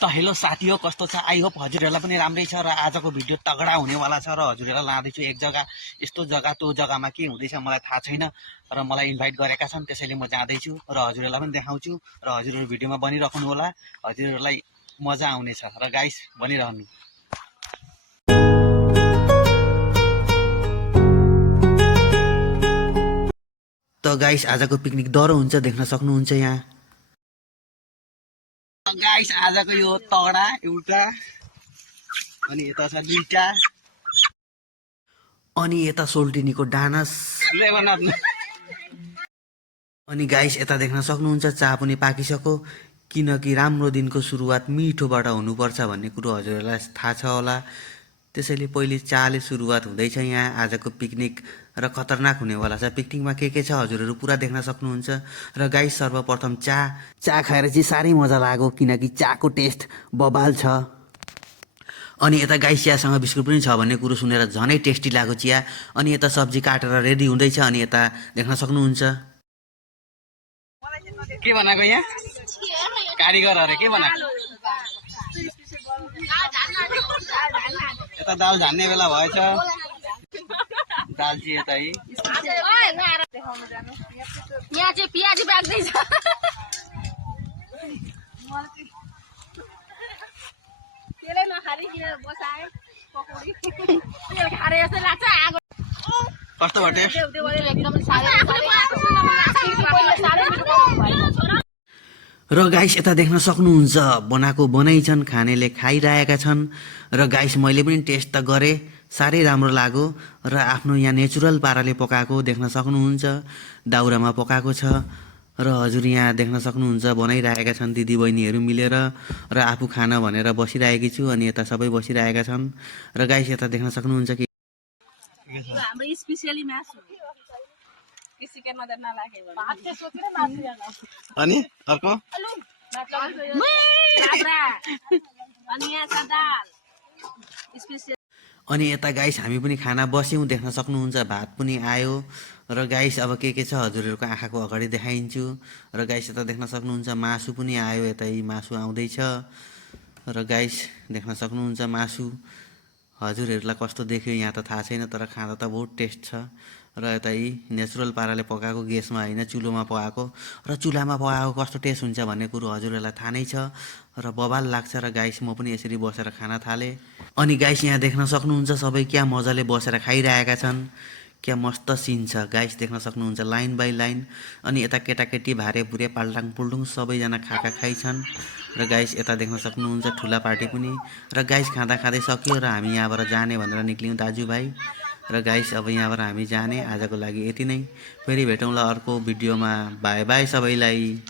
त हेलो साथी हो, कस्तो छ? आई होप हजुरहरूलाई पनि राम्रै छ र आजको भिडियो तगडा हुनेवाला छ र हजुरहरूलाई लाँदैछु एक जग्गा। यस्तो जग्गा त्यो जग्गामा के हुँदैछ मलाई थाहा छैन र मलाई इन्भाइट गरेका छन्, त्यसैले म जाँदैछु र हजुरहरूलाई पनि देखाउँछु र हजुरहरू भिडियोमा बनिराख्नु होला, हजुरहरूलाई मजा आउनेछ र गाइस बनिरहनु। त गाइस आजको पिकनिक डह्रो हुन्छ, देख्न सक्नुहुन्छ यहाँ। गाइस आजको यो तगडा एउटा, अनि यता छ दुईटा, अनि यता सोल्टिनीको डानस, अनि गाइस यता देख्न सक्नुहुन्छ चा पनि पाकिसक्यो, किनकि राम्रो दिनको सुरुवात मिठोबाट हुनुपर्छ भन्ने कुरो हजुरहरूलाई थाहा छ होला। त्यसैले पहिले चाले सुरुवात हुँदैछ यहाँ आजको पिकनिक र खतरनाक हुनेवाला छ। पिकनिकमा के छ हजुरहरू पुरा देख्न सक्नुहुन्छ। र गाइस सर्वप्रथम चा खाएर चाहिँ साह्रै मजा लाग्यो, किनकि चाको टेस्ट बबाल छ। अनि यता गाइस चियासँग बिस्कुट पनि छ भन्ने कुरो सुनेर झनै टेस्टी लाग्यो चिया। अनि यता सब्जी काटेर रेडी हुँदैछ, अनि यता देख्न सक्नुहुन्छ के बनाएको यहाँ कारिगर अरे के बनाएको। यता दाल झान्ने बेला भएछ, दाल चाहिँ यता यहाँ चाहिँ पियाजी पाक्दैछ। त्यसले नखारी किन बसाए पकौडी खारे जस्तो लाग्छ। आगो कस्तो भयो टेस्ट? र गाइस यता देख्न सक्नुहुन्छ बनाएको बनाइ छन्, खानेले खाइरहेका छन्। र गाइस मैले पनि टेस्ट त गरेँ, साह्रै राम्रो लाग्यो र आफ्नो यहाँ नेचुरल पाराले पकाएको देख्न सक्नुहुन्छ, दाउरामा पकाएको छ। र हजुर यहाँ देख्न सक्नुहुन्छ बनाइरहेका छन् दिदीबहिनीहरू मिलेर, र आफू खान भनेर बसिरहेकी छु, अनि यता सबै बसिरहेका छन्। र गाइस यता देख्न सक्नुहुन्छ कि हाम्रो स्पेशली मासु अनि अर्को अनि यता गाइस हामी पनि खाना बस्यौँ, देख्न सक्नुहुन्छ भात पनि आयो। र गाइस अब के छ हजुरहरूको आँखाको अगाडि देखाइन्छु। र गाइस यता देख्न सक्नुहुन्छ मासु पनि आयो, यतै मासु आउँदैछ। र गाइस देख्न सक्नुहुन्छ मासु हजुरहरूलाई कस्तो देख्यो यहाँ त थाहा छैन, तर खाँदा त बहुत टेस्ट छ। र यतै नेचुरल पाराले पकाएको, ग्यासमा होइन चुलोमा पकाएको। र चुलामा पकाएको कस्तो टेस्ट हुन्छ भन्ने कुरो हजुरहरूलाई थाहा नै छ र बबाल लाग्छ। र गाइस म पनि यसरी बसेर खान थालेँ। अनि गाइस यहाँ देख्न सक्नुहुन्छ सबै क्या मजाले बसेर खाइरहेका छन्, क्या मस्त सिन छ। गाइस देख्न सक्नुहुन्छ लाइन बाई लाइन। अनि यता केटाकेटी भारे भुरे पाल्टाङ पुल्टुङ सबैजना खाइ छन्। र गाइस यता देख्न सक्नुहुन्छ ठुला पार्टी पनि। र गाइस खाँदा खाँदै सक्यो र हामी यहाँबाट जाने भनेर निक्ल्यौँ दाजुभाइ। र गाइस अब यहाँबाट हामी जाने, आजको लागि यति नै। फेरि भेटौँला अर्को भिडियोमा। बाई बाई सबैलाई।